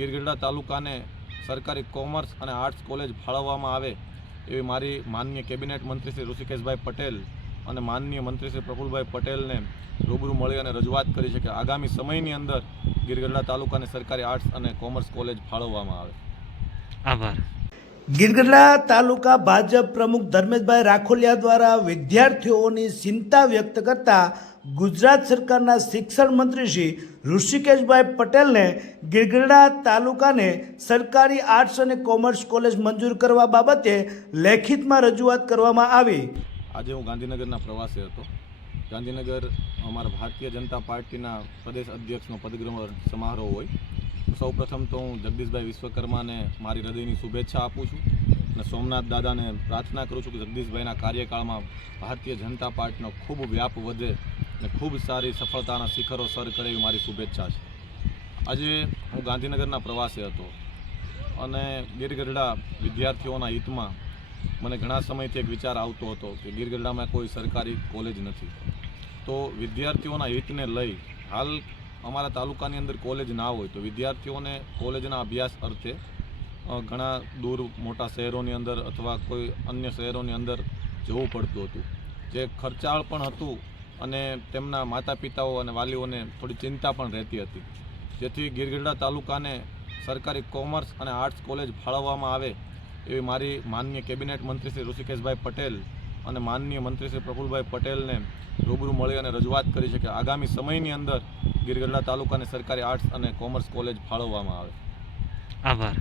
ગીરગઢડા તાલુકાને સરકારી કોમર્સ અને arts college ફાળવવામાં આવે એવી મારી માનનીય કેબિનેટ મંત્રી શ્રી ઋષિકેશભાઈ પટેલ અને માનનીય મંત્રી શ્રી પ્રફુલભાઈ પટેલને રૂબરૂ મળી અને રજૂઆત કરી છે કે આગામી સમયની અંદર ગીરગઢડા તાલુકાને સરકારી આર્ટ્સ અને કોમર્સ કોલેજ ફાળવવામાં આવે. આભાર. ગીરગઢડા તાલુકા ભાજપ પ્રમુખ ધર્મેશભાઈ રાખોલિયા દ્વારા વિદ્યાર્થીઓની ચિંતા વ્યક્ત કરતા ગુજરાત સરકારના શિક્ષણ મંત્રી શ્રી ઋષિકેશભાઈ પટેલને ગીરગઢડા તાલુકાને સરકારી આર્ટ્સ અને કોમર્સ કોલેજ મંજૂર કરવા બાબતે લેખિતમાં રજૂઆત કરવામાં આવી. આજે હું ગાંધીનગરના પ્રવાસે હતો. ગાંધીનગર અમારા ભારતીય જનતા પાર્ટીના પ્રદેશ અધ્યક્ષનો પદગ્રહણ સમારોહ હોય. સૌપ્રથમ તો હું જગદીશભાઈ વિશ્વકર્માને મારી હૃદયની શુભેચ્છા આપું છું અને સોમનાથ દાદાને પ્રાર્થના કરું છું કે જગદીશભાઈના કાર્યકાળમાં ભારતીય જનતા પાર્ટીનો ખૂબ વ્યાપ વધે અને ખૂબ સારી સફળતાના શિખરો સર કરે એવી મારી શુભેચ્છા છે. આજે હું ગાંધીનગરના પ્રવાસે હતો અને ગીરગઢડા વિદ્યાર્થીઓના હિતમાં મને ઘણા સમયથી એક વિચાર આવતો હતો કે ગીરગઢડામાં કોઈ સરકારી કોલેજ નથી, તો વિદ્યાર્થીઓના હિતને લઈ હાલ અમારા તાલુકાની અંદર કોલેજ ના હોય તો વિદ્યાર્થીઓને કોલેજના અભ્યાસ અર્થે ઘણા દૂર મોટા શહેરોની અંદર અથવા કોઈ અન્ય શહેરોની અંદર જવું પડતું હતું, જે ખર્ચાળ પણ હતું અને તેમના માતા પિતાઓ અને વાલીઓને થોડી ચિંતા પણ રહેતી હતી. જેથી ગીરગઢડા તાલુકાને સરકારી કોમર્સ અને આર્ટ્સ કોલેજ ફાળવવામાં આવે એવી મારી માનનીય કેબિનેટ મંત્રી શ્રી ઋષિકેશભાઈ પટેલ અને માનનીય મંત્રી શ્રી પ્રફુલભાઈ પટેલને રૂબરૂ મળી અને રજૂઆત કરી છે કે આગામી સમયની અંદર ગીરગઢડા તાલુકાને સરકારી આર્ટ્સ અને કોમર્સ કોલેજ ફાળવવામાં આવે. આભાર.